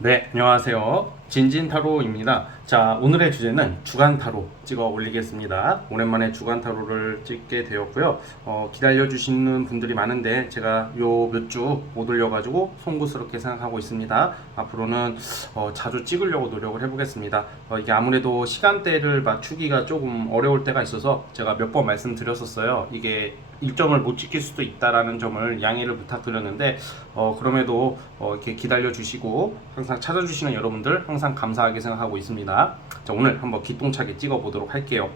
네, 안녕하세요. 진진타로입니다. 자, 오늘의 주제는 주간타로 찍어 올리겠습니다. 오랜만에 주간타로를 찍게 되었고요. 기다려주시는 분들이 많은데 제가 요 몇 주 못 올려가지고 송구스럽게 생각하고 있습니다. 앞으로는 자주 찍으려고 노력을 해보겠습니다. 이게 아무래도 시간대를 맞추기가 조금 어려울 때가 있어서 제가 몇 번 말씀드렸었어요. 이게 일정을 못 지킬 수도 있다라는 점을 양해를 부탁드렸는데 그럼에도 이렇게 기다려 주시고 항상 찾아주시는 여러분들 항상 감사하게 생각하고 있습니다. 자, 오늘 한번 기똥차게 찍어 보도록 할게요.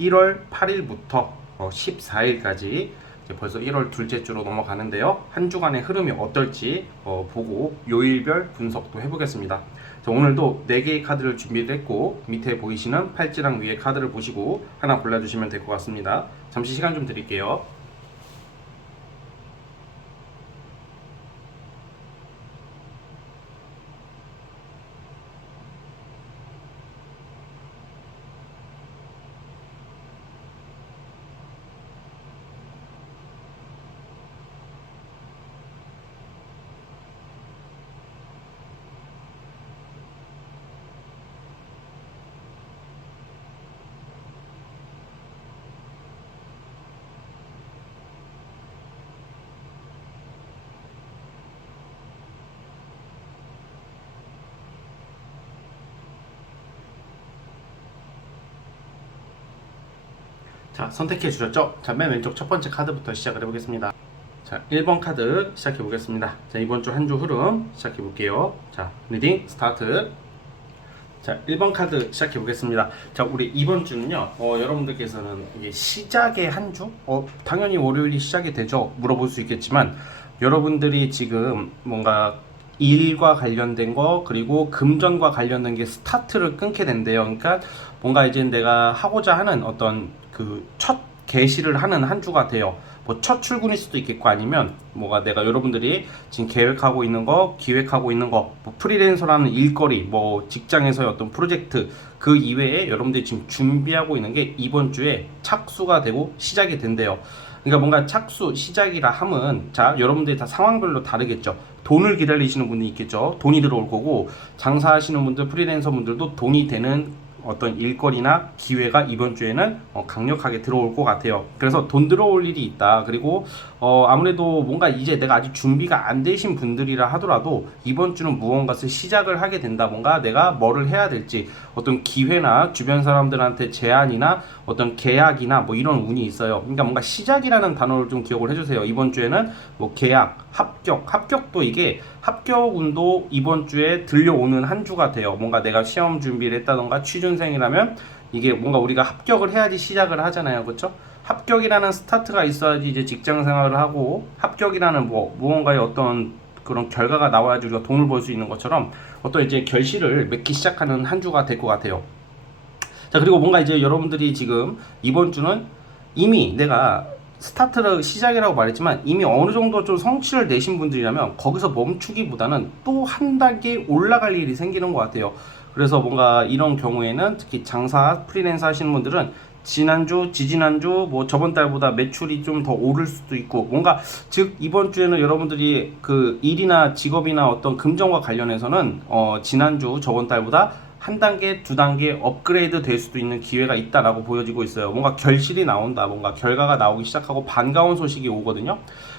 1월 8일부터 14일까지 벌써 1월 둘째 주로 넘어가는데요. 한 주간의 흐름이 어떨지 보고 요일별 분석도 해보겠습니다. 자, 오늘도 4개의 카드를 준비를 했고 밑에 보이시는 팔찌랑 위에 카드를 보시고 하나 골라주시면 될 것 같습니다. 잠시 시간 좀 드릴게요. 자, 선택해 주셨죠? 자, 맨 왼쪽 첫 번째 카드부터 시작을 해보겠습니다. 자, 1번 카드 시작해 보겠습니다. 자, 이번 주 한 주 흐름 시작해 볼게요. 자, 리딩 스타트. 자, 1번 카드 시작해 보겠습니다. 자, 우리 이번 주는요, 여러분들께서는 이게 시작의 한 주? 당연히 월요일이 시작이 되죠. 물어볼 수 있겠지만, 여러분들이 지금 뭔가 일과 관련된 거, 그리고 금전과 관련된 게 스타트를 끊게 된대요. 그러니까 뭔가 이제 내가 하고자 하는 어떤 그 첫 개시를 하는 한 주가 돼요. 뭐 첫 출근일 수도 있겠고 아니면 뭐가 내가 여러분들이 지금 계획하고 있는 거, 기획하고 있는 거, 뭐 프리랜서라는 일거리, 뭐 직장에서의 어떤 프로젝트 그 이외에 여러분들이 지금 준비하고 있는 게 이번 주에 착수가 되고 시작이 된대요. 그러니까 뭔가 착수, 시작이라 함은 자, 여러분들이 다 상황별로 다르겠죠. 돈을 기다리시는 분이 있겠죠. 돈이 들어올 거고 장사하시는 분들, 프리랜서 분들도 돈이 되는 어떤 일거리나 기회가 이번 주에는 강력하게 들어올 것 같아요. 그래서 돈 들어올 일이 있다. 그리고 아무래도 뭔가 이제 내가 아직 준비가 안 되신 분들이라 하더라도 이번 주는 무언가를 시작을 하게 된다. 뭔가 내가 뭐를 해야 될지 어떤 기회나 주변 사람들한테 제안이나 어떤 계약이나 뭐 이런 운이 있어요. 그러니까 뭔가 시작이라는 단어를 좀 기억을 해주세요. 이번 주에는 뭐 계약, 합격도 이게 합격운도 이번 주에 들려오는 한 주가 돼요. 뭔가 내가 시험 준비를 했다던가 취준생이라면 이게 뭔가 우리가 합격을 해야지 시작을 하잖아요. 그렇죠? 합격이라는 스타트가 있어야지 이제 직장 생활을 하고 합격이라는 뭐 무언가의 어떤 그런 결과가 나와야지 우리가 돈을 벌 수 있는 것처럼 어떤 이제 결실을 맺기 시작하는 한 주가 될 것 같아요. 자, 그리고 뭔가 이제 여러분들이 지금 이번 주는 이미 내가 스타트를 시작이라고 말했지만 이미 어느 정도 좀 성취를 내신 분들이라면 거기서 멈추기보다는 또 한 단계 올라갈 일이 생기는 것 같아요. 그래서 뭔가 이런 경우에는 특히 장사, 프리랜서 하시는 분들은 지난주, 지지난주, 뭐 저번 달보다 매출이 좀 더 오를 수도 있고 뭔가 즉 이번 주에는 여러분들이 그 일이나 직업이나 어떤 금전과 관련해서는 지난주, 저번 달보다 한 단계, 두 단계 업그레이드 될 수도 있는 기회가 있다라고 보여지고 있어요. 뭔가 결실이 나온다, 뭔가 결과가 나오기 시작하고 반가운 소식이 오거든요.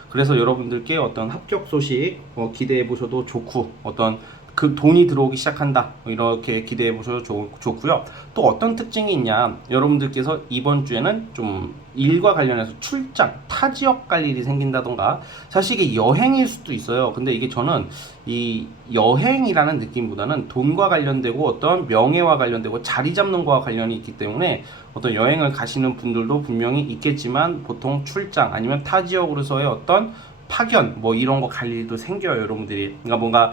그래서 여러분들께 어떤 합격 소식 기대해 보셔도 좋고 어떤 그 돈이 들어오기 시작한다 이렇게 기대해 보셔도 좋고요. 또 어떤 특징이 있냐, 여러분들께서 이번 주에는 좀 일과 관련해서 출장, 타 지역 갈 일이 생긴다던가 사실 이게 여행일 수도 있어요. 근데 이게 저는 이 여행이라는 느낌보다는 돈과 관련되고 어떤 명예와 관련되고 자리 잡는 거와 관련이 있기 때문에 어떤 여행을 가시는 분들도 분명히 있겠지만 보통 출장 아니면 타 지역으로서의 어떤 파견 뭐 이런 거 갈 일도 생겨요. 여러분들이 그러니까 뭔가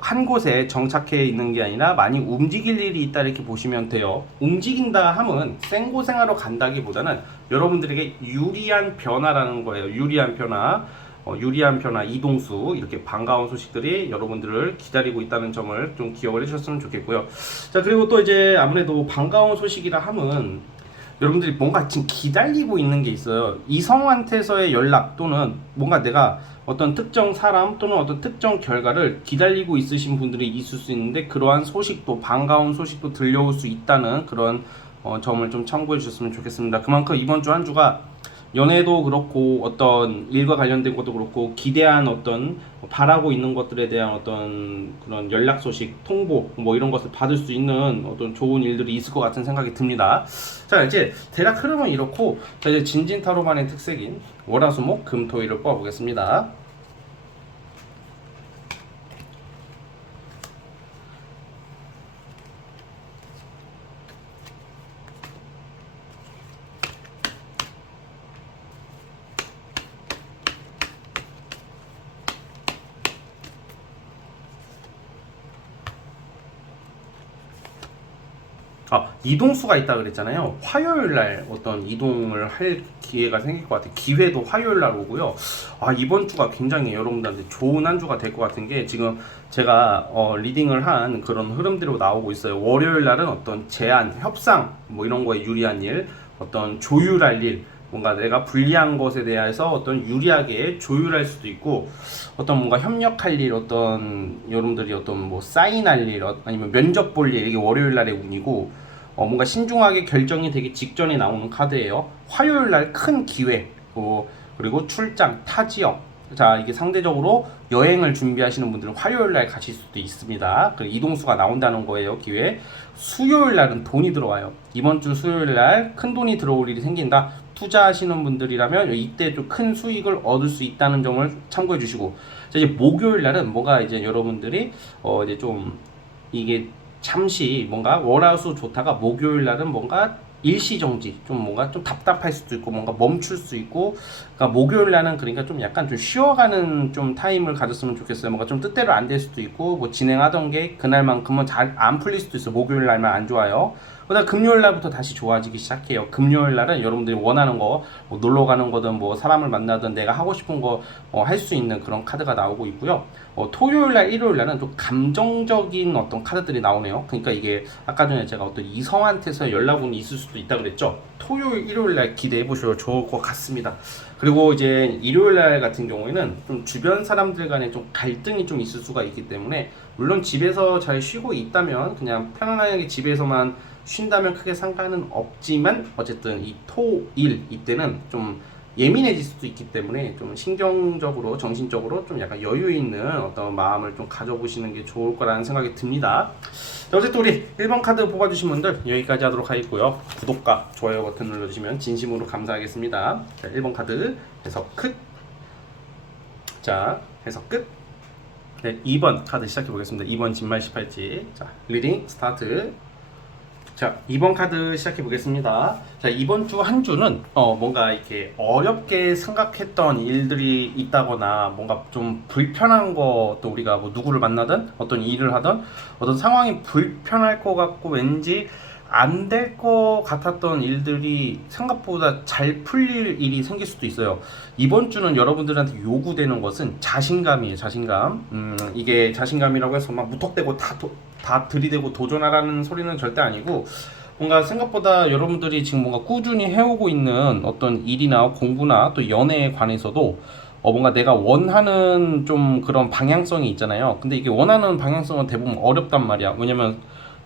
한 곳에 정착해 있는 게 아니라 많이 움직일 일이 있다 이렇게 보시면 돼요. 움직인다 함은 생고생하러 간다기보다는 여러분들에게 유리한 변화라는 거예요. 유리한 변화, 이동수 이렇게 반가운 소식들이 여러분들을 기다리고 있다는 점을 좀 기억을 해주셨으면 좋겠고요. 자, 그리고 또 이제 아무래도 반가운 소식이라 함은 여러분들이 뭔가 지금 기다리고 있는 게 있어요. 이성한테서의 연락 또는 뭔가 내가 어떤 특정 사람 또는 어떤 특정 결과를 기다리고 있으신 분들이 있을 수 있는데, 그러한 소식도, 반가운 소식도 들려올 수 있다는 그런 점을 좀 참고해 주셨으면 좋겠습니다. 그만큼 이번 주 한 주가 연애도 그렇고 어떤 일과 관련된 것도 그렇고 기대한 어떤 바라고 있는 것들에 대한 어떤 그런 연락 소식, 통보 뭐 이런 것을 받을 수 있는 어떤 좋은 일들이 있을 것 같은 생각이 듭니다. 자, 이제 대략 흐름은 이렇고, 자, 이제 진진타로만의 특색인 월화수목 금토일을 뽑아보겠습니다. 이동수가 있다 그랬잖아요. 화요일 날 어떤 이동을 할 기회가 생길 것 같아요. 기회도 화요일 날 오고요. 이번 주가 굉장히 여러분들한테 좋은 한 주가 될 것 같은 게, 지금 제가 리딩을 한 그런 흐름대로 나오고 있어요. 월요일 날은 어떤 제안, 협상 뭐 이런 거에 유리한 일, 어떤 조율할 일, 뭔가 내가 불리한 것에 대해서 어떤 유리하게 조율할 수도 있고, 어떤 뭔가 협력할 일, 어떤 여러분들이 어떤 뭐 사인할 일, 아니면 면접 볼 일, 이게 월요일 날의 운이고, 뭔가 신중하게 결정이 되기 직전에 나오는 카드예요. 화요일 날 큰 기회, 그리고 출장, 타 지역. 자, 이게 상대적으로 여행을 준비하시는 분들은 화요일 날 가실 수도 있습니다. 그 이동수가 나온다는 거예요, 기회. 수요일 날은 돈이 들어와요. 이번 주 수요일 날 큰 돈이 들어올 일이 생긴다. 투자하시는 분들이라면 이때 좀 큰 수익을 얻을 수 있다는 점을 참고해 주시고, 자, 이제 목요일 날은 뭔가 이제 여러분들이 이제 좀 이게 잠시 뭔가 월화수 좋다가 목요일 날은 뭔가 일시정지, 좀 뭔가 좀 답답할 수도 있고 뭔가 멈출 수 있고, 그러니까 목요일 날은 그러니까 좀 약간 좀 쉬어가는 좀 타임을 가졌으면 좋겠어요. 뭔가 좀 뜻대로 안 될 수도 있고, 뭐 진행하던 게 그날만큼은 잘 안 풀릴 수도 있어요. 목요일 날만 안 좋아요. 그다음 금요일 날부터 다시 좋아지기 시작해요. 금요일 날은 여러분들이 원하는 거, 뭐 놀러 가는 거든 뭐 사람을 만나든 내가 하고 싶은 거 할 수 있는 그런 카드가 나오고 있고요. 토요일 날, 일요일 날은 좀 감정적인 어떤 카드들이 나오네요. 그러니까 이게 아까 전에 제가 어떤 이성한테서 연락운이 있을 수도 있다 그랬죠. 토요일, 일요일 날 기대해 보셔도 좋을 것 같습니다. 그리고 이제 일요일 날 같은 경우에는 좀 주변 사람들 간에 좀 갈등이 좀 있을 수가 있기 때문에, 물론 집에서 잘 쉬고 있다면 그냥 편안하게 집에서만 쉰다면 크게 상관은 없지만, 어쨌든 이 토, 일 이때는 좀 예민해질 수도 있기 때문에 좀 신경적으로, 정신적으로 좀 약간 여유 있는 어떤 마음을 좀 가져보시는 게 좋을 거라는 생각이 듭니다. 자, 어쨌든 우리 1번 카드 뽑아주신 분들 여기까지 하도록 하겠고요. 구독과 좋아요 버튼 눌러주시면 진심으로 감사하겠습니다. 자, 1번 카드 해석 끝. 자, 해석 끝. 네, 2번 카드 시작해 보겠습니다. 2번 진말 18지. 자, 리딩 스타트. 자, 2번 카드 시작해 보겠습니다. 자, 이번 주 한 주는 뭔가 이렇게 어렵게 생각했던 일들이 있다거나, 뭔가 좀 불편한 거, 또 우리가 뭐 누구를 만나든 어떤 일을 하든 어떤 상황이 불편할 것 같고 왠지 안 될 것 같았던 일들이 생각보다 잘 풀릴 일이 생길 수도 있어요. 이번 주는 여러분들한테 요구되는 것은 자신감이에요. 자신감. 이게 자신감이라고 해서 막 무턱대고 다 들이대고 도전하라는 소리는 절대 아니고, 뭔가 생각보다 여러분들이 지금 뭔가 꾸준히 해오고 있는 어떤 일이나 공부나 또 연애에 관해서도 뭔가 내가 원하는 좀 그런 방향성이 있잖아요. 근데 이게 원하는 방향성은 대부분 어렵단 말이야. 왜냐면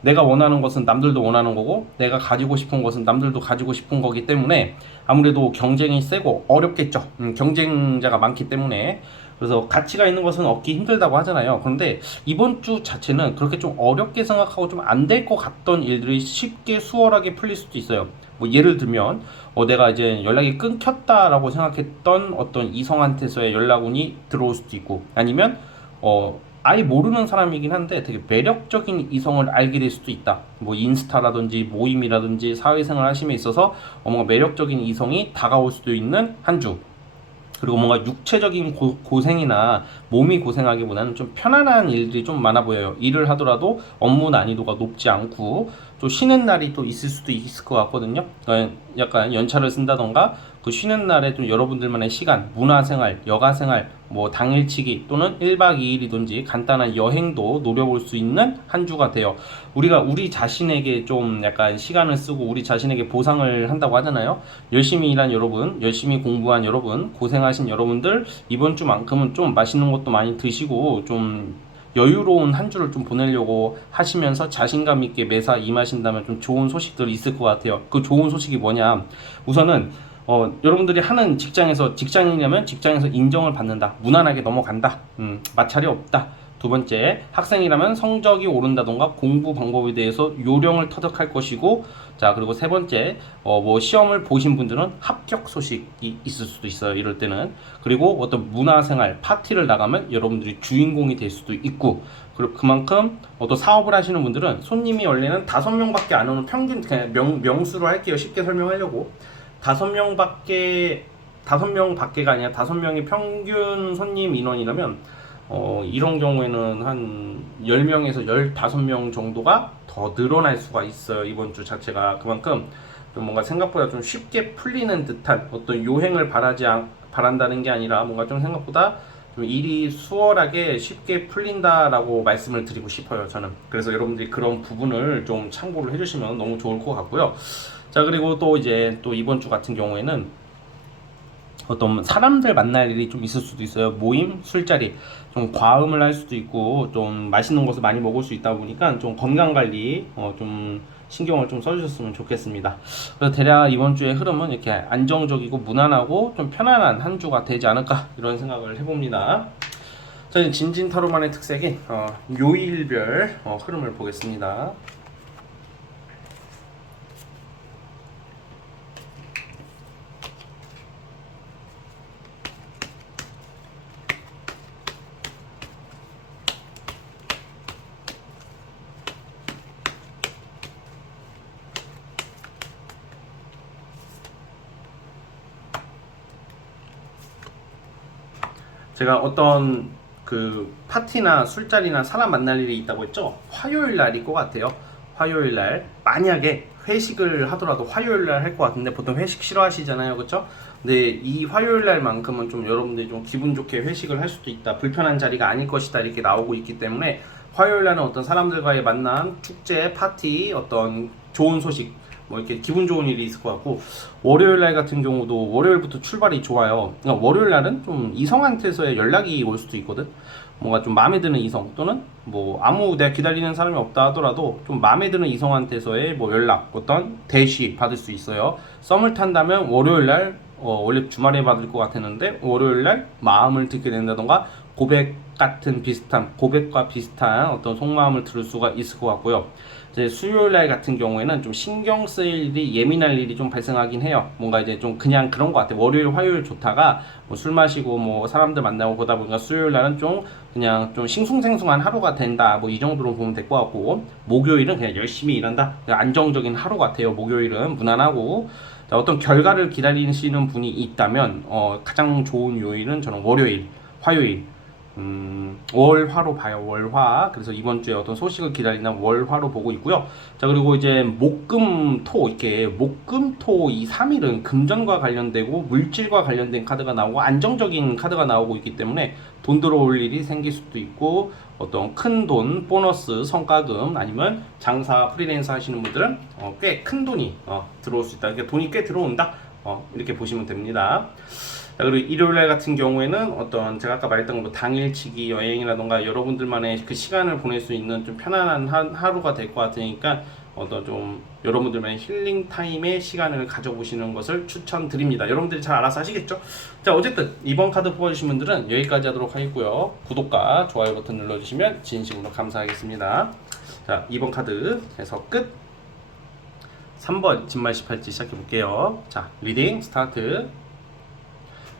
내가 원하는 것은 남들도 원하는 거고, 내가 가지고 싶은 것은 남들도 가지고 싶은 거기 때문에 아무래도 경쟁이 세고 어렵겠죠. 경쟁자가 많기 때문에. 그래서 가치가 있는 것은 얻기 힘들다고 하잖아요. 그런데 이번 주 자체는 그렇게 좀 어렵게 생각하고 좀 안 될 것 같던 일들이 쉽게 수월하게 풀릴 수도 있어요. 뭐 예를 들면 내가 이제 연락이 끊겼다라고 생각했던 어떤 이성한테서의 연락운이 들어올 수도 있고, 아니면 아예 모르는 사람이긴 한데 되게 매력적인 이성을 알게 될 수도 있다. 뭐 인스타라든지 모임이라든지 사회생활 하심에 있어서 뭔가 매력적인 이성이 다가올 수도 있는 한 주. 그리고 뭔가 육체적인 고생이나 몸이 고생하기보다는 좀 편안한 일들이 좀 많아 보여요. 일을 하더라도 업무 난이도가 높지 않고, 또 쉬는 날이 또 있을 수도 있을 것 같거든요. 약간 연차를 쓴다던가 그 쉬는 날에 좀 여러분들만의 시간, 문화생활, 여가생활, 뭐 당일치기 또는 1박 2일이든지 간단한 여행도 노려볼 수 있는 한 주가 돼요. 우리가 우리 자신에게 좀 약간 시간을 쓰고 우리 자신에게 보상을 한다고 하잖아요. 열심히 일한 여러분, 열심히 공부한 여러분, 고생하신 여러분들 이번 주만큼은 좀 맛있는 것도 많이 드시고 좀 여유로운 한 주를 좀 보내려고 하시면서 자신감 있게 매사 임하신다면 좀 좋은 소식들이 있을 것 같아요. 그 좋은 소식이 뭐냐? 우선은 여러분들이 하는 직장에서 직장인이라면 직장에서 인정을 받는다. 무난하게 넘어간다. 마찰이 없다. 두 번째, 학생이라면 성적이 오른다던가 공부 방법에 대해서 요령을 터득할 것이고, 자, 그리고 세 번째, 뭐 시험을 보신 분들은 합격 소식이 있을 수도 있어요. 이럴 때는. 그리고 어떤 문화생활, 파티를 나가면 여러분들이 주인공이 될 수도 있고, 그리고 그만큼 또 사업을 하시는 분들은 손님이 원래는 5명밖에 안 오는 평균, 그냥 명수로 할게요. 쉽게 설명하려고. 5명 밖에가 아니라 5명이 평균 손님 인원이라면 이런 경우에는 한 10명에서 15명 정도가 더 늘어날 수가 있어요. 이번 주 자체가 그만큼 좀 뭔가 생각보다 좀 쉽게 풀리는 듯한 어떤 요행을 바란다는 게 아니라 뭔가 좀 생각보다 좀 일이 수월하게 쉽게 풀린다라고 말씀을 드리고 싶어요. 저는 그래서 여러분들이 그런 부분을 좀 참고를 해주시면 너무 좋을 것 같고요. 자, 그리고 또 이제 또 이번 주 같은 경우에는 어떤 사람들 만날 일이 좀 있을 수도 있어요. 모임, 술자리, 좀 과음을 할 수도 있고 좀 맛있는 것을 많이 먹을 수 있다 보니까 좀 건강 관리 좀 신경을 좀 써주셨으면 좋겠습니다. 그래서 대략 이번 주의 흐름은 이렇게 안정적이고 무난하고 좀 편안한 한 주가 되지 않을까 이런 생각을 해봅니다. 저는 진진타로만의 특색인 요일별 흐름을 보겠습니다. 제가 어떤 그 파티나 술자리나 사람 만날 일이 있다고 했죠. 화요일 날일 것 같아요. 화요일 날 만약에 회식을 하더라도 화요일 날 할 것 같은데 보통 회식 싫어하시잖아요, 그렇죠? 근데 이 화요일 날만큼은 좀 여러분들이 좀 기분 좋게 회식을 할 수도 있다. 불편한 자리가 아닐 것이다 이렇게 나오고 있기 때문에 화요일 날은 어떤 사람들과의 만남, 축제, 파티, 어떤 좋은 소식 뭐 이렇게 기분 좋은 일이 있을 것 같고, 월요일 날 같은 경우도 월요일부터 출발이 좋아요. 그러니까 월요일 날은 좀 이성한테서의 연락이 올 수도 있거든. 뭔가 좀 마음에 드는 이성 또는 뭐 아무 내가 기다리는 사람이 없다 하더라도 좀 마음에 드는 이성한테서의 뭐 연락, 어떤 대시 받을 수 있어요. 썸을 탄다면 월요일 날 원래 주말에 받을 것 같았는데 월요일 날 마음을 듣게 된다던가 고백과 비슷한 어떤 속마음을 들을 수가 있을 것 같고요. 이제 수요일 날 같은 경우에는 좀 신경 쓰일 일이 예민할 일이 좀 발생하긴 해요. 뭔가 이제 좀 그냥 그런 것 같아요. 월요일, 화요일 좋다가 뭐 술 마시고 뭐 사람들 만나고 그러다 보니까 수요일 날은 좀 그냥 좀 싱숭생숭한 하루가 된다. 뭐 이 정도로 보면 될 것 같고, 목요일은 그냥 열심히 일한다. 그냥 안정적인 하루 같아요. 목요일은 무난하고. 자, 어떤 결과를 기다리시는 분이 있다면 가장 좋은 요일은 저는 월요일, 화요일. 월화로 봐요. 월화. 그래서 이번 주에 어떤 소식을 기다리는 월화로 보고 있고요. 자, 그리고 이제 목금토, 이렇게 목금토 이 3일은 금전과 관련되고 물질과 관련된 카드가 나오고 안정적인 카드가 나오고 있기 때문에 돈 들어올 일이 생길 수도 있고, 어떤 큰 돈, 보너스, 성과금, 아니면 장사, 프리랜서 하시는 분들은 꽤 큰 돈이 들어올 수 있다. 그러니까 돈이 꽤 들어온다. 이렇게 보시면 됩니다. 그리고 일요일날 같은 경우에는 어떤 제가 아까 말했던 뭐 당일치기 여행이라던가 여러분들만의 그 시간을 보낼 수 있는 좀 편안한 하루가 될 것 같으니까 어떤 좀 여러분들만의 힐링 타임의 시간을 가져보시는 것을 추천드립니다. 여러분들이 잘 알아서 하시겠죠? 자, 어쨌든 이번 카드 뽑아주신 분들은 여기까지 하도록 하겠고요. 구독과 좋아요 버튼 눌러주시면 진심으로 감사하겠습니다. 자, 이번 카드 해서 끝. 3번 진말 18지 시작해볼게요. 자, 리딩 스타트.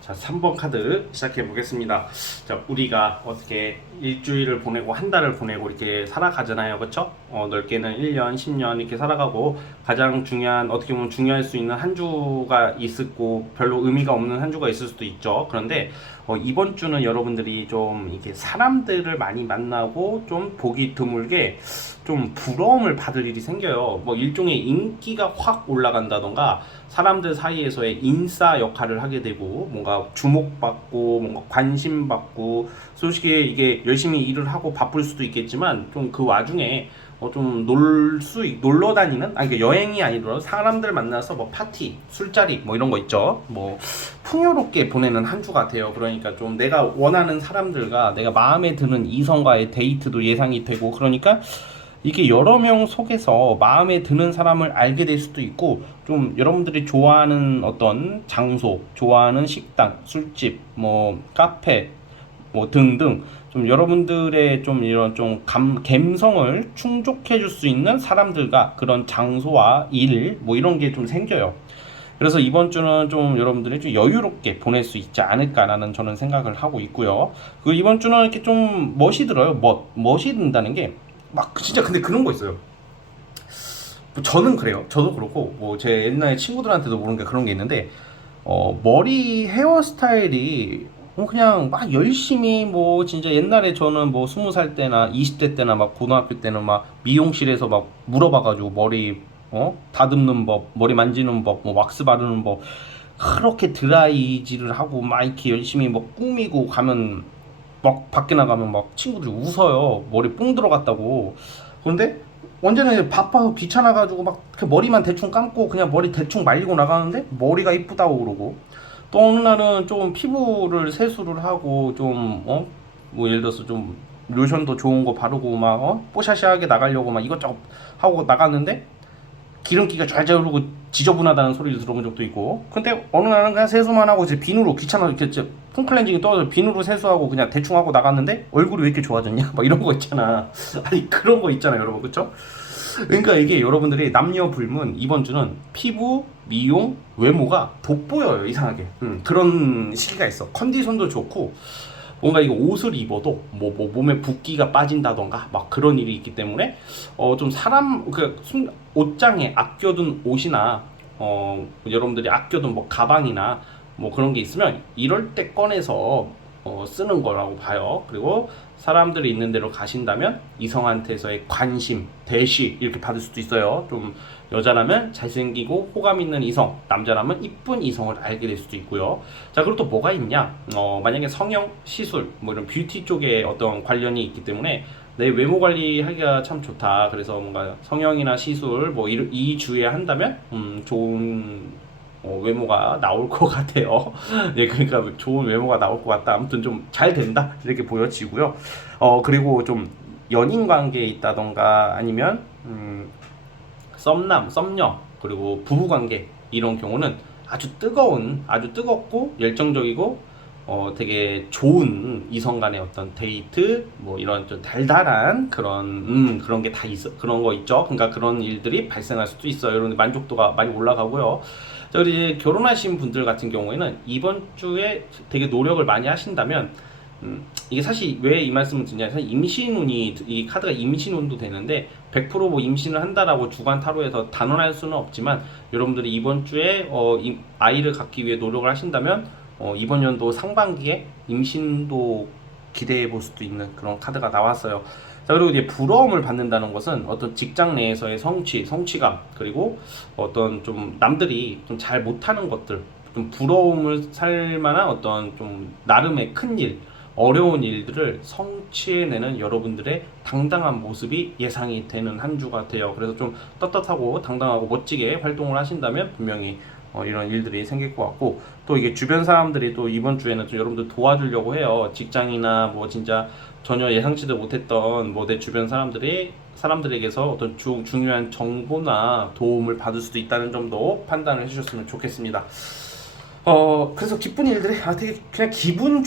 자, 3번 카드 시작해 보겠습니다. 자, 우리가 어떻게 일주일을 보내고 한 달을 보내고 이렇게 살아가잖아요. 그렇죠? 넓게는 1년, 10년 이렇게 살아가고, 가장 중요한, 어떻게 보면 중요할 수 있는 한 주가 있고 별로 의미가 없는 한 주가 있을 수도 있죠. 그런데 이번 주는 여러분들이 좀 이렇게 사람들을 많이 만나고 좀 보기 드물게 좀 부러움을 받을 일이 생겨요. 뭐 일종의 인기가 확 올라간다던가 사람들 사이에서의 인싸 역할을 하게 되고 뭔가 주목받고 뭔가 관심받고 솔직히 이게 열심히 일을 하고 바쁠 수도 있겠지만 좀 그 와중에 좀 놀러 다니는 아니 그러니까 여행이 아니더라도 사람들 만나서 뭐 파티, 술자리 뭐 이런 거 있죠. 뭐 풍요롭게 보내는 한 주 같아요. 그러니까 좀 내가 원하는 사람들과 내가 마음에 드는 이성과의 데이트도 예상이 되고 그러니까 이게 여러 명 속에서 마음에 드는 사람을 알게 될 수도 있고 좀 여러분들이 좋아하는 어떤 장소, 좋아하는 식당, 술집, 뭐 카페 뭐 등등 좀 여러분들의 좀 이런 좀 감성을 충족해 줄 수 있는 사람들과 그런 장소와 일 뭐 이런 게 좀 생겨요. 그래서 이번 주는 좀 여러분들이 좀 여유롭게 보낼 수 있지 않을까라는 저는 생각을 하고 있고요. 그 이번 주는 이렇게 좀 멋이 들어요. 멋이 든다는 게 막 진짜 근데 그런 거 있어요. 뭐 저는 그래요. 저도 그렇고 뭐 제 옛날 친구들한테도 모르는 게 그런 게 있는데 머리 헤어스타일이 그냥 막 열심히 뭐 진짜 옛날에 저는 뭐 20살 때나 20대 때나 막 고등학교 때는 막 미용실에서 막 물어봐가지고 머리 다듬는 법, 머리 만지는 법, 뭐 왁스 바르는 법 그렇게 드라이질을 하고 막 이렇게 열심히 뭐 꾸미고 가면 막 밖에 나가면 막 친구들이 웃어요. 머리 뽕 들어갔다고. 그런데 언제는 바빠서 귀찮아가지고 막 머리만 대충 감고 그냥 머리 대충 말리고 나가는데 머리가 이쁘다고 그러고 또 어느 날은 좀 피부를 세수를 하고 좀 뭐 예를 들어서 좀 로션도 좋은 거 바르고 막 뽀샤시하게 나가려고 막 이것저것 하고 나갔는데 기름기가 좔좔 흐르고 지저분하다는 소리를 들어본 적도 있고 근데 어느 날은 그냥 세수만 하고 이제 비누로 귀찮아 이렇게 폼클렌징이 떠서 비누로 세수하고 그냥 대충 하고 나갔는데 얼굴이 왜 이렇게 좋아졌냐 막 이런 거 있잖아. 아니 그런 거 있잖아요 여러분 그쵸? 그러니까 이게 여러분들이 남녀 불문 이번 주는 피부, 미용, 외모가 돋보여요 이상하게. 그런 시기가 있어. 컨디션도 좋고 뭔가 이거 옷을 입어도 뭐 몸에 붓기가 빠진다던가 막 그런 일이 있기 때문에 좀 사람 옷장에 아껴둔 옷이나 여러분들이 아껴둔 뭐 가방이나 뭐 그런 게 있으면 이럴 때 꺼내서 쓰는 거라고 봐요. 그리고 사람들이 있는 데로 가신다면 이성한테서의 관심, 대시 이렇게 받을 수도 있어요. 좀 여자라면 잘생기고 호감 있는 이성, 남자라면 이쁜 이성을 알게 될 수도 있고요. 자, 그리고 또 뭐가 있냐? 만약에 성형, 시술, 뭐 이런 뷰티 쪽에 어떤 관련이 있기 때문에 내 외모 관리하기가 참 좋다. 그래서 뭔가 성형이나 시술 뭐 이 주에 한다면 좋은 외모가 나올 것 같아요. 예, 그러니까 좋은 외모가 나올 것 같다. 아무튼 좀 잘 된다 이렇게 보여지고요. 그리고 좀 연인 관계에 있다던가 아니면 썸녀 그리고 부부 관계 이런 경우는 아주 뜨겁고 열정적이고 되게 좋은 이성 간의 어떤 데이트 뭐 이런 좀 달달한 그런 게 다 있어 그런 거 있죠. 그러니까 그런 일들이 발생할 수도 있어요. 이런 만족도가 많이 올라가고요. 자, 그리고 이제 결혼하신 분들 같은 경우에는 이번 주에 되게 노력을 많이 하신다면 이게 사실 왜 이 말씀을 드냐면 임신운이 이 카드가 임신운도 되는데 100%뭐 임신을 한다라고 주간 타로에서 단언할 수는 없지만 여러분들이 이번 주에 아이를 갖기 위해 노력을 하신다면 이번 연도 상반기에 임신도 기대해 볼 수도 있는 그런 카드가 나왔어요. 자, 그리고 이제 부러움을 받는다는 것은 어떤 직장 내에서의 성취감, 그리고 어떤 좀 남들이 좀 잘 못하는 것들, 좀 부러움을 살 만한 어떤 좀 나름의 큰 일, 어려운 일들을 성취해내는 여러분들의 당당한 모습이 예상이 되는 한 주가 돼요. 그래서 좀 떳떳하고 당당하고 멋지게 활동을 하신다면 분명히 이런 일들이 생길 것 같고 또 이게 주변 사람들이 또 이번 주에는 좀 여러분들 도와주려고 해요. 직장이나 뭐 진짜 전혀 예상치도 못했던 뭐 내 주변 사람들에게서 어떤 중요한 정보나 도움을 받을 수도 있다는 점도 판단을 해주셨으면 좋겠습니다. 그래서 기쁜 일들이 되게 그냥 기분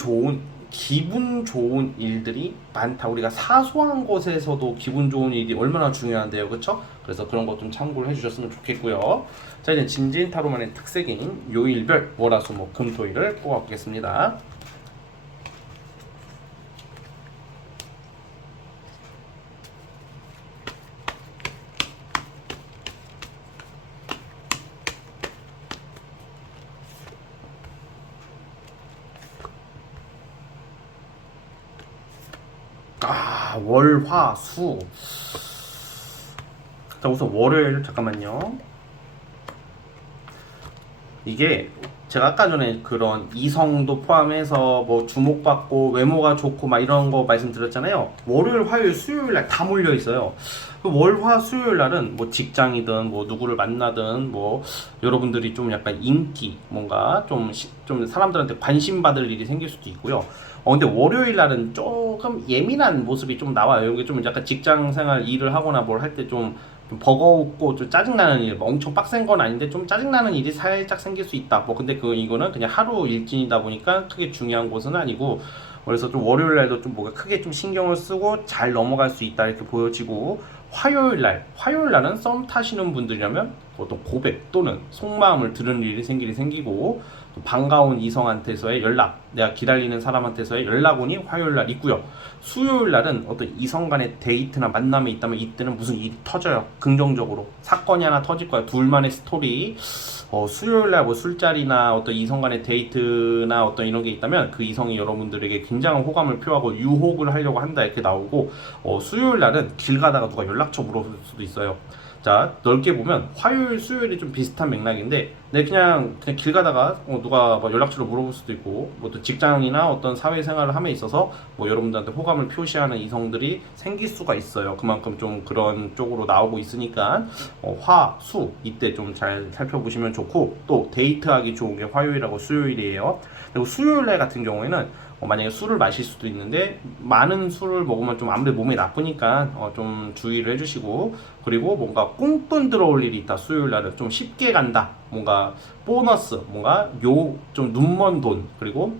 좋은 일들이 많다. 우리가 사소한 것에서도 기분 좋은 일이 얼마나 중요한데요, 그렇죠? 그래서 그런 것 좀 참고를 해주셨으면 좋겠고요. 자, 이제 진진 타로만의 특색인 요일별 월화수목 금토일을 뽑아보겠습니다. 월화수 자, 우선 월요일 잠깐만요. 이게 제가 아까 전에 그런 이성도 포함해서 뭐 주목받고 외모가 좋고 막 이런 거 말씀드렸잖아요. 월요일, 화요일, 수요일 날 다 몰려 있어요. 그 월, 화, 수요일 날은 뭐 직장이든 뭐 누구를 만나든 뭐 여러분들이 좀 약간 인기 뭔가 좀 사람들한테 관심 받을 일이 생길 수도 있고요. 근데 월요일 날은 조금 예민한 모습이 좀 나와요. 여기 좀 약간 직장 생활 일을 하거나 뭘 할 때 좀 버거웠고 좀 짜증나는 일, 뭐 엄청 빡센 건 아닌데 좀 짜증나는 일이 살짝 생길 수 있다. 뭐 근데 이거는 그냥 하루 일진이다 보니까 크게 중요한 것은 아니고, 그래서 좀 월요일 날도 좀 뭐가 크게 좀 신경을 쓰고 잘 넘어갈 수 있다 이렇게 보여지고, 화요일 날은 썸 타시는 분들이라면 어떤 고백 또는 속마음을 들은 일이 생기고, 또 반가운 이성한테서의 연락, 내가 기다리는 사람한테서의 연락운이 화요일 날 있고요. 수요일 날은 어떤 이성 간의 데이트나 만남이 있다면 이때는 무슨 일이 터져요. 긍정적으로 사건이 하나 터질 거야. 둘만의 스토리. 수요일 날 뭐 술자리나 어떤 이성 간의 데이트나 어떤 이런 게 있다면 그 이성이 여러분들에게 굉장한 호감을 표하고 유혹을 하려고 한다 이렇게 나오고, 수요일 날은 길 가다가 누가 연락처 물어볼 수도 있어요. 자, 넓게 보면 화요일, 수요일이 좀 비슷한 맥락인데, 네, 그냥 길 가다가 누가 뭐 연락처를 물어볼 수도 있고, 뭐 또 직장이나 어떤 사회생활을 함에 있어서 뭐 여러분들한테 호감을 표시하는 이성들이 생길 수가 있어요. 그만큼 좀 그런 쪽으로 나오고 있으니까 화, 수 이때 좀 잘 살펴보시면 좋고, 또 데이트하기 좋은 게 화요일하고 수요일이에요. 그리고 수요일 날 같은 경우에는 만약에 술을 마실 수도 있는데, 많은 술을 먹으면 좀 아무래도 몸에 나쁘니까 좀 주의를 해주시고, 그리고 뭔가 꽁돈 들어올 일이 있다. 수요일 날은 좀 쉽게 간다. 뭔가 보너스, 뭔가 좀 눈먼 돈, 그리고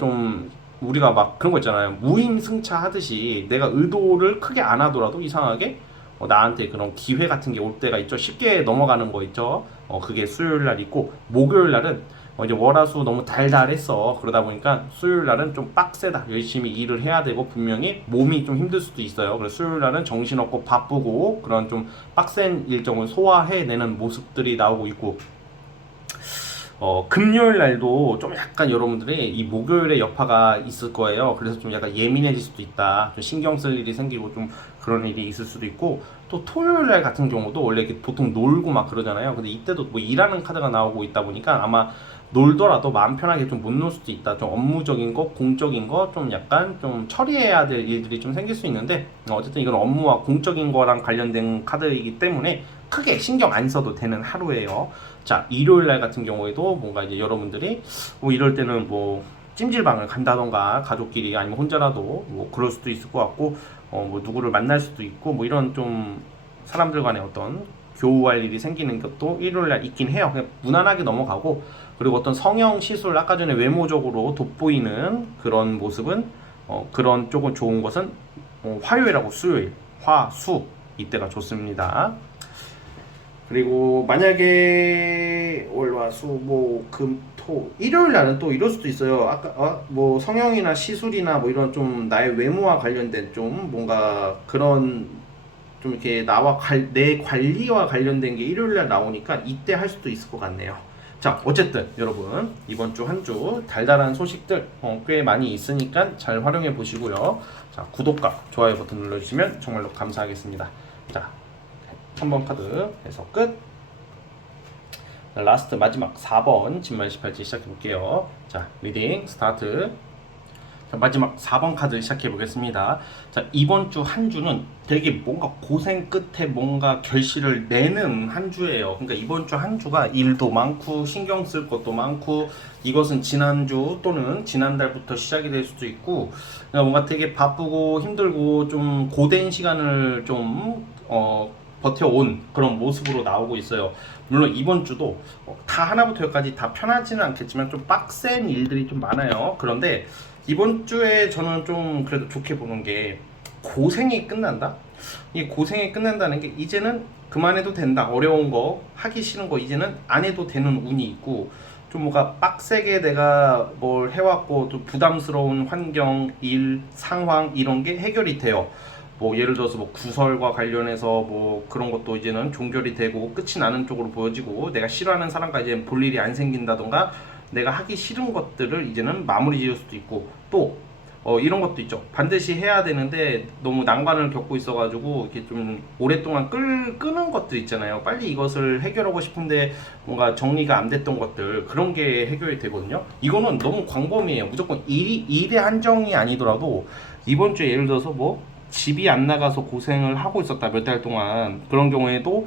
좀 우리가 막 그런 거 있잖아요. 무임승차 하듯이 내가 의도를 크게 안 하더라도 이상하게 나한테 그런 기회 같은 게 올 때가 있죠. 쉽게 넘어가는 거 있죠. 그게 수요일 날 있고, 목요일 날은 이제 월화수 너무 달달했어. 그러다 보니까 수요일 날은 좀 빡세다. 열심히 일을 해야 되고 분명히 몸이 좀 힘들 수도 있어요. 그래서 수요일 날은 정신없고 바쁘고 그런 좀 빡센 일정을 소화해내는 모습들이 나오고 있고, 금요일 날도 좀 약간 여러분들이 이 목요일에 여파가 있을 거예요. 그래서 좀 약간 예민해질 수도 있다. 좀 신경 쓸 일이 생기고 좀 그런 일이 있을 수도 있고, 또 토요일 날 같은 경우도 원래 이렇게 보통 놀고 막 그러잖아요. 근데 이때도 뭐 일하는 카드가 나오고 있다 보니까 아마 놀더라도 마음 편하게 좀 못 놀 수도 있다. 좀 업무적인 거, 공적인 거, 좀 약간 좀 처리해야 될 일들이 좀 생길 수 있는데, 어쨌든 이건 업무와 공적인 거랑 관련된 카드이기 때문에 크게 신경 안 써도 되는 하루예요. 자, 일요일 날 같은 경우에도 뭔가 이제 여러분들이 뭐 이럴 때는 뭐 찜질방을 간다던가 가족끼리 아니면 혼자라도 뭐 그럴 수도 있을 것 같고, 뭐 누구를 만날 수도 있고, 뭐 이런 좀 사람들 간의 어떤 교우할 일이 생기는 것도 일요일 날 있긴 해요. 그냥 무난하게 넘어가고, 그리고 어떤 성형 시술, 아까 전에 외모적으로 돋보이는 그런 모습은 그런 쪽은 좋은 것은 화요일하고 수요일, 화, 수 이때가 좋습니다. 그리고 만약에 월화수목금토 일요일 날은 또 이럴 수도 있어요. 아까 뭐 성형이나 시술이나 뭐 이런 좀 나의 외모와 관련된 좀 뭔가 그런 좀 이렇게 내 관리와 관련된 게 일요일 날 나오니까 이때 할 수도 있을 것 같네요. 자, 어쨌든 여러분 이번 주 한 주 달달한 소식들 꽤 많이 있으니까 잘 활용해 보시고요. 자, 구독과 좋아요 버튼 눌러주시면 정말로 감사하겠습니다. 자, 3번 카드 해서 끝. 라스트 마지막 4번 진말 18지 시작해 볼게요. 자, 리딩 스타트. 자, 마지막 4번 카드 시작해 보겠습니다. 자, 이번 주 한 주는 되게 뭔가 고생 끝에 뭔가 결실을 내는 한 주예요. 그러니까 이번 주 한 주가 일도 많고 신경 쓸 것도 많고, 이것은 지난주 또는 지난달부터 시작이 될 수도 있고, 그러니까 뭔가 되게 바쁘고 힘들고 좀 고된 시간을 좀 버텨온 그런 모습으로 나오고 있어요. 물론 이번 주도 다 하나부터 열까지 다 편하지는 않겠지만 좀 빡센 일들이 좀 많아요. 그런데 이번 주에 저는 좀 그래도 좋게 보는 게, 고생이 끝난다? 이 고생이 끝난다는 게 이제는 그만해도 된다. 어려운 거, 하기 싫은 거 이제는 안 해도 되는 운이 있고, 좀 뭔가 빡세게 내가 뭘 해왔고 좀 부담스러운 환경, 일, 상황 이런 게 해결이 돼요. 뭐 예를 들어서 뭐 구설과 관련해서 뭐 그런 것도 이제는 종결이 되고 끝이 나는 쪽으로 보여지고, 내가 싫어하는 사람과 이제 볼 일이 안 생긴다던가 내가 하기 싫은 것들을 이제는 마무리 지을 수도 있고, 또 이런 것도 있죠. 반드시 해야 되는데 너무 난관을 겪고 있어가지고 이렇게 좀 오랫동안 끄는 것들 있잖아요. 빨리 이것을 해결하고 싶은데 뭔가 정리가 안 됐던 것들, 그런 게 해결이 되거든요. 이거는 너무 광범위해요. 무조건 일에 한정이 아니더라도 이번 주에 예를 들어서 뭐 집이 안 나가서 고생을 하고 있었다, 몇 달 동안. 그런 경우에도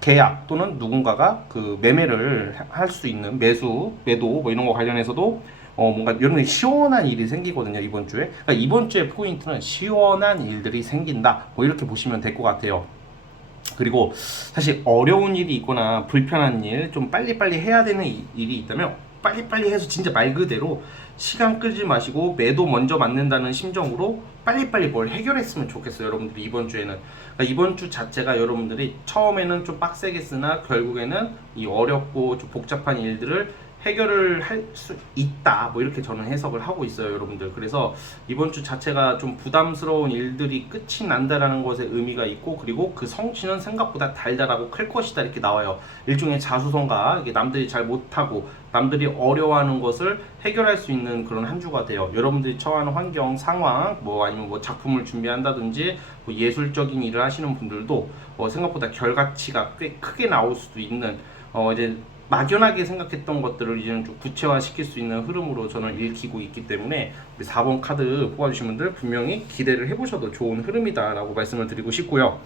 계약 또는 누군가가 그 매매를 할 수 있는 매도 뭐 이런 거 관련해서도 뭔가 이런 시원한 일이 생기거든요, 이번 주에. 그러니까 이번 주의 포인트는 시원한 일들이 생긴다, 뭐 이렇게 보시면 될 것 같아요. 그리고 사실 어려운 일이 있거나 불편한 일, 좀 빨리빨리 해야 되는 일이 있다면 빨리빨리 해서 진짜 말 그대로 시간 끌지 마시고 매도 먼저 맞는다는 심정으로 빨리빨리 뭘 해결했으면 좋겠어요, 여러분들이 이번 주에는. 그러니까 이번 주 자체가 여러분들이 처음에는 좀 빡세게 쓰나 결국에는 이 어렵고 좀 복잡한 일들을 해결을 할 수 있다, 뭐 이렇게 저는 해석을 하고 있어요, 여러분들. 그래서 이번 주 자체가 좀 부담스러운 일들이 끝이 난다라는 것에 의미가 있고, 그리고 그 성취는 생각보다 달달하고 클 것이다, 이렇게 나와요. 일종의 자수성가, 이게 남들이 잘 못하고 남들이 어려워하는 것을 해결할 수 있는 그런 한 주가 돼요. 여러분들이 처한 환경, 상황, 뭐 아니면 뭐 작품을 준비한다든지 뭐 예술적인 일을 하시는 분들도 생각보다 결과치가 꽤 크게 나올 수도 있는, 이제 막연하게 생각했던 것들을 이제는 좀 구체화시킬 수 있는 흐름으로 저는 읽히고 있기 때문에 4번 카드 뽑아주신 분들 분명히 기대를 해보셔도 좋은 흐름이다라고 말씀을 드리고 싶고요.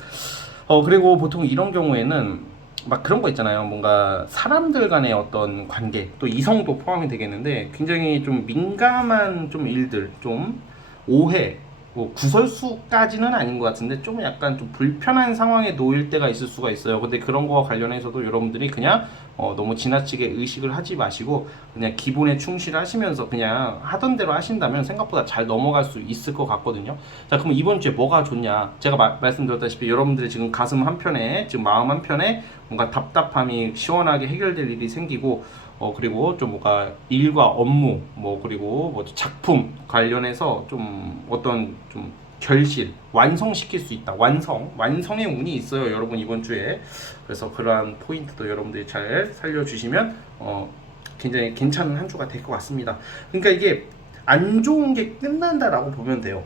그리고 보통 이런 경우에는 막 그런 거 있잖아요. 뭔가 사람들 간의 어떤 관계, 또 이성도 포함이 되겠는데 굉장히 좀 민감한 좀 일들, 좀 오해, 뭐 구설수까지는 아닌 것 같은데 좀 약간 좀 불편한 상황에 놓일 때가 있을 수가 있어요. 근데 그런 거와 관련해서도 여러분들이 그냥 너무 지나치게 의식을 하지 마시고 그냥 기본에 충실하시면서 그냥 하던 대로 하신다면 생각보다 잘 넘어갈 수 있을 것 같거든요. 자, 그럼 이번 주에 뭐가 좋냐? 제가 말씀드렸다시피 여러분들이 지금 가슴 한편에, 지금 마음 한편에 뭔가 답답함이 시원하게 해결될 일이 생기고, 그리고 좀 뭔가 일과 업무, 뭐 그리고 뭐 작품 관련해서 좀 어떤 좀 결실, 완성시킬 수 있다. 완성의 운이 있어요, 여러분, 이번 주에. 그래서 그러한 포인트도 여러분들이 잘 살려주시면 굉장히 괜찮은 한 주가 될 것 같습니다. 그러니까 이게 안 좋은 게 끝난다라고 보면 돼요.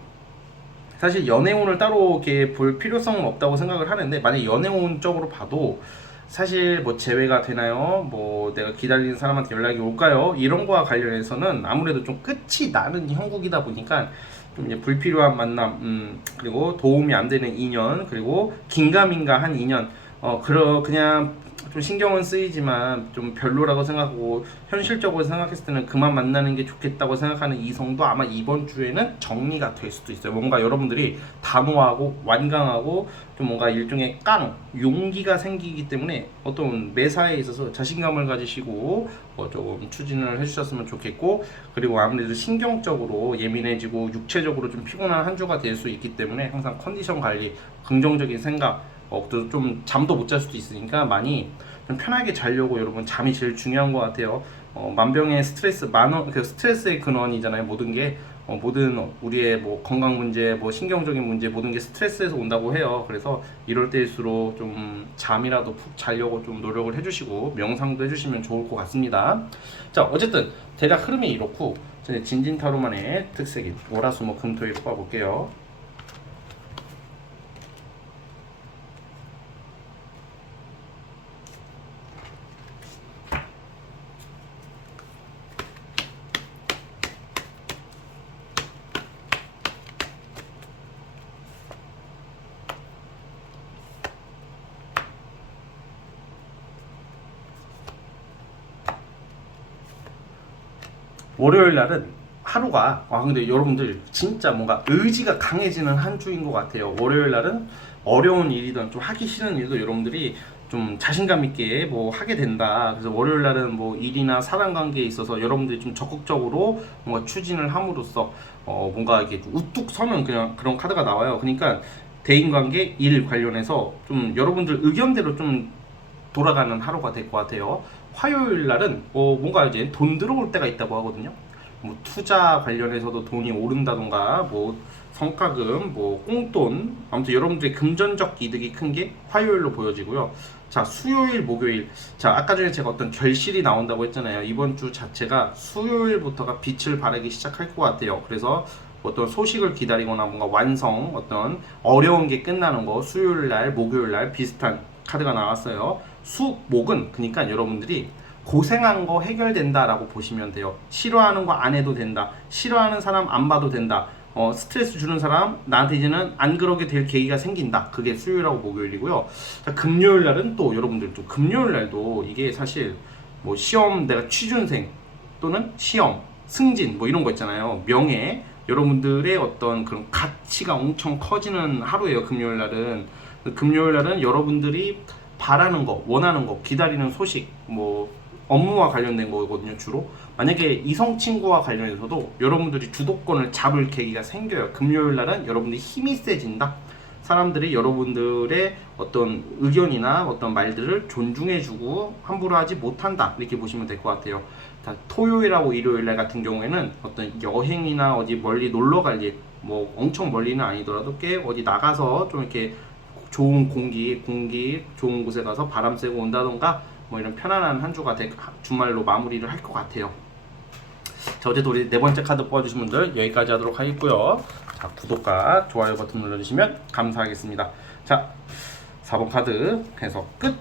사실 연애운을 따로 이렇게 볼 필요성은 없다고 생각을 하는데, 만약 연애운 쪽으로 봐도 사실 뭐 재회가 되나요? 뭐 내가 기다리는 사람한테 연락이 올까요? 이런 거와 관련해서는 아무래도 좀 끝이 나는 형국이다 보니까 좀 이제 불필요한 만남, 그리고 도움이 안 되는 인연, 그리고 긴가민가한 인연, 그냥 좀 신경은 쓰이지만 좀 별로라고 생각하고 현실적으로 생각했을 때는 그만 만나는 게 좋겠다고 생각하는 이성도 아마 이번 주에는 정리가 될 수도 있어요. 뭔가 여러분들이 단호하고 완강하고 좀 뭔가 일종의 용기가 생기기 때문에 어떤 매사에 있어서 자신감을 가지시고 조금 추진을 해주셨으면 좋겠고, 그리고 아무래도 신경적으로 예민해지고 육체적으로 좀 피곤한 한 주가 될 수 있기 때문에 항상 컨디션 관리, 긍정적인 생각, 좀 잠도 못 잘 수도 있으니까 많이 좀 편하게 자려고, 여러분 잠이 제일 중요한 것 같아요. 만병의 스트레스, 그 스트레스의 근원이잖아요, 모든 게. 모든 우리의 뭐 건강 문제, 뭐 신경적인 문제, 모든 게 스트레스에서 온다고 해요. 그래서 이럴 때일수록 좀 잠이라도 푹 자려고 좀 노력을 해주시고 명상도 해주시면 좋을 것 같습니다. 자, 어쨌든 대략 흐름이 이렇고, 진진타로만의 특색인 월화수목금토일 뽑아볼게요. 월요일 날은 하루가, 근데 여러분들 진짜 뭔가 의지가 강해지는 한 주인 것 같아요. 월요일 날은 어려운 일이든 좀 하기 싫은 일도 여러분들이 좀 자신감 있게 뭐 하게 된다. 그래서 월요일 날은 뭐 일이나 사람 관계에 있어서 여러분들이 좀 적극적으로 뭔가 추진을 함으로써 뭔가 이게 우뚝 서는 그냥 그런 카드가 나와요. 그러니까 대인관계, 일 관련해서 좀 여러분들 의견대로 좀 돌아가는 하루가 될 것 같아요. 화요일 날은 뭔가 이제 돈 들어올 때가 있다고 하거든요. 뭐 투자 관련해서도 돈이 오른다던가, 뭐 성과금, 뭐 꽁돈, 아무튼 여러분들의 금전적 이득이 큰 게 화요일로 보여지고요. 자, 수요일, 목요일. 자, 아까 전에 제가 어떤 결실이 나온다고 했잖아요. 이번 주 자체가 수요일부터가 빛을 발하기 시작할 것 같아요. 그래서 어떤 소식을 기다리거나 뭔가 완성, 어떤 어려운 게 끝나는 거, 수요일 날, 목요일 날 비슷한 카드가 나왔어요. 수, 목은 그러니까 여러분들이 고생한 거 해결된다라고 보시면 돼요. 싫어하는 거 안 해도 된다. 싫어하는 사람 안 봐도 된다. 스트레스 주는 사람 나한테 이제는 안 그러게 될 계기가 생긴다. 그게 수요일하고 목요일이고요. 자, 금요일 날은 또 여러분들 또 금요일 날도 이게 사실 뭐 시험 내가 취준생 또는 시험 승진 뭐 이런 거 있잖아요. 명예 여러분들의 어떤 그런 가치가 엄청 커지는 하루예요. 금요일 날은 금요일 날은 여러분들이 바라는 거, 원하는 거, 기다리는 소식, 뭐 업무와 관련된 거거든요. 주로 만약에 이성 친구와 관련해서도 여러분들이 주도권을 잡을 계기가 생겨요. 금요일 날은 여러분들이 힘이 세진다. 사람들이 여러분들의 어떤 의견이나 어떤 말들을 존중해주고 함부로 하지 못한다. 이렇게 보시면 될 것 같아요. 토요일하고 일요일 날 같은 경우에는 어떤 여행이나 어디 멀리 놀러 갈 일, 뭐 엄청 멀리는 아니더라도 꽤 어디 나가서 좀 이렇게 좋은 공기 좋은 곳에 가서 바람 쐬고 온다던가 뭐 이런 편안한 한 주가 주말로 마무리를 할 것 같아요. 자, 어제도 우리 네 번째 카드 뽑아주신 분들 여기까지 하도록 하겠고요. 자, 구독과 좋아요 버튼 눌러주시면 감사하겠습니다. 자, 4번 카드 해서 끝.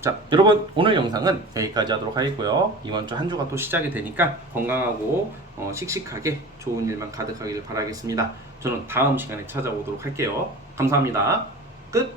자, 여러분 오늘 영상은 여기까지 하도록 하겠고요. 이번 주 한 주가 또 시작이 되니까 건강하고 씩씩하게 좋은 일만 가득하기를 바라겠습니다. 저는 다음 시간에 찾아오도록 할게요. 감사합니다. 끝.